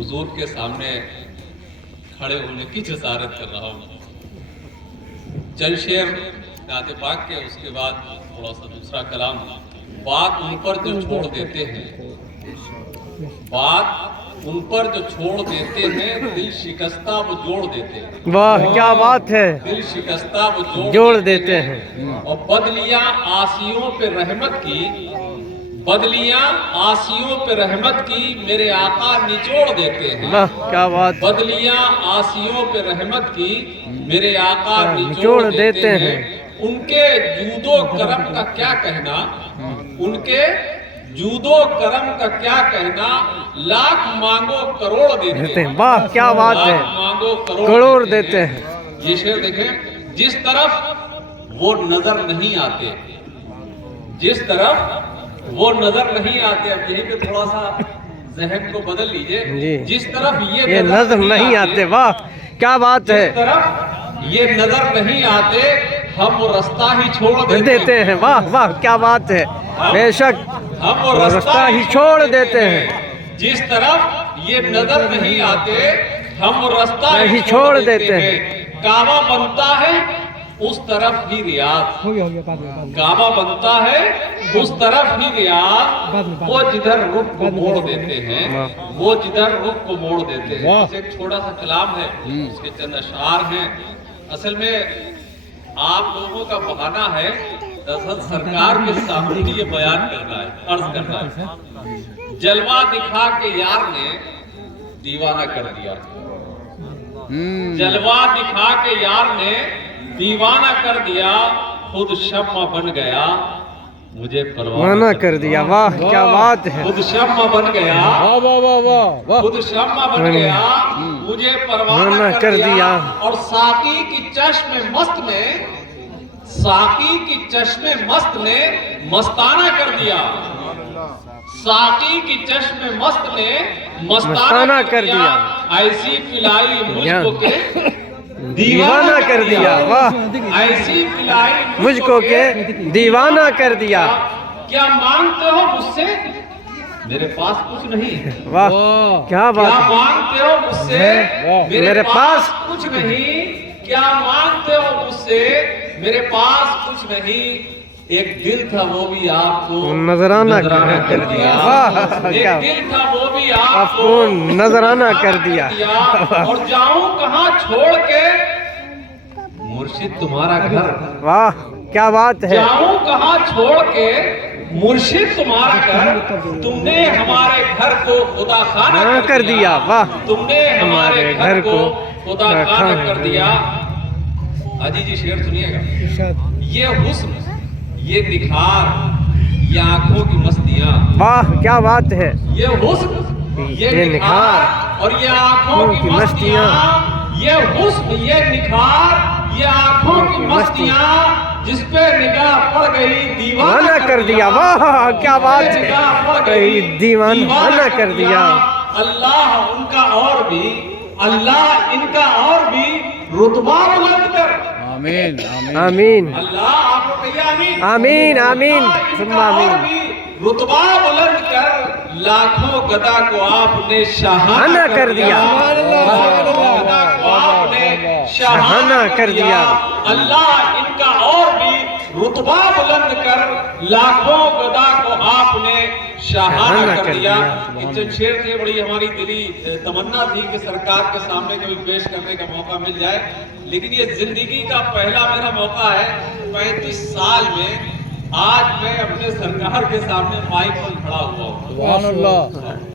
हुजूर के सामने खड़े होने की जसारत कर रहा हूँ। चंद शेर नाते पाक के, उसके बाद थोड़ा सा दूसरा कलाम। बात उन पर जो छोड़ देते हैं, बात उन पर जो छोड़ देते हैं, दिल शिकस्ता वो जोड़ देते हैं। वाह क्या बात है, दिल शिकस्ता वो जोड़ देते हैं। और बदलियां आसियों पे रहमत की, बदलियां आसियों पे रहमत की, मेरे आका निचोड़ देते हैं। वाह क्या बात, बदलियां आसियों पे रहमत की, मेरे आका निचोड़ देते हैं। उनके जूदो करम का क्या कहना, उनके जूदो करम का क्या कहना, लाख मांगो करोड़ देते हैं। वाह क्या बात है, लाख मांगो करोड़ देते हैं। ये शेर देखें, जिस तरफ वो नजर नहीं आते, जिस तरफ वो नजर नहीं आते। अब यही पे थोड़ा सा जहन को बदल लीजिए। जिस तरफ ये नजर नहीं आते, वाह क्या बात है, जिस तरफ ये नजर नहीं आते, हम वो रास्ता ही छोड़ देते हैं। वाह वाह क्या बात है, बेशक हम वो रास्ता ही छोड़ देते हैं। जिस तरफ ये नजर नहीं आते, हम वो रास्ता ही छोड़ देते हैं। काबा बनता है उस तरफ ही रियाज, काबा बनता है उस तरफ ही रियाज, वो जिधर रुख को मोड़ देते हैं, वो जिधर रुख को मोड़ देते हैं। एक छोटा सा कलाम है, उसके चंद अशआर हैं। असल में आप लोगों का बहाना है दरअसल सरकार के सामने ये बयान करना है, अर्ज करना है। जलवा दिखा के यार ने दीवाना कर दिया, जलवा दिखा के यार ने दीवाना कर दिया, खुद शम्मा बन गया, मुझे परवाना कर दिया। वाह क्या बात है, खुद शम्मा बन गया, खुद शम्मा बन गया, मुझे परवाना कर दिया। और साकी की चश्मे मस्त ने, साकी की चश्मे मस्त ने मस्ताना कर दिया, साकी की चश्मे मस्त ने मस्ताना कर दिया। ऐसी पिलाई मुझको के दीवाना कर दिया, वाह ऐसी पिलाई मुझको के दीवाना कर दिया। क्या मांगते हो मुझसे, मेरे पास कुछ नहीं। वाह क्या बात, क्या मांगते हो मुझसे, मेरे पास कुछ नहीं। क्या मांगते हो मुझसे, मेरे पास कुछ नहीं। एक दिल था वो भी आपको नजराना कर दिया। वाह एक दिल था वो भी आपको नजराना कर दिया। और जाऊं कहाँ छोड़ के मुर्शिद तुम्हारा घर, वाह क्या बात है, जाऊं कहाँ छोड़ के मुर्शिद तुम्हारा घर, तुमने हमारे घर को खुदा खाना कर दिया। वाह तुमने हमारे घर को खुदा खाना कर दिया। अजी जी शेर सुनिएगा। ये हुस्न, ये निखार, ये आंखों की मस्तियां, वाह क्या बात है, ये हुस्न, ये निखार और ये आंखों की मस्तियां, ये हुस्न, ये निखार, ये आंखों की मस्तियां, जिस पे निगाह पड़ गई दीवाना कर दिया। वाह क्या बात है, दीवाना कर दिया। अल्लाह उनका और भी, अल्लाह इनका और भी रुतबा बुलंद कर। आमीन आमीन, अल्लाह आपको कहिए आमीन, आमीन आमीन सुम्मा आमीन। रुतबा बुलंद कर, लाखों गदा को आपने शाहाना कर दिया, गदा को आपने शाहाना कर दिया। अल्लाह इनका और भी रुतबा बुलंद कर, लाखों गदा को आपने शाहाना कर दिया। किचन शेर थे, बड़ी हमारी दिली तमन्ना थी कि सरकार के सामने कभी पेश करने का मौका मिल जाए, लेकिन ये जिंदगी का पहला मेरा मौका है 35 साल में। आज मैं अपने सरकार के सामने माइक पर खड़ा हुआ हूँ।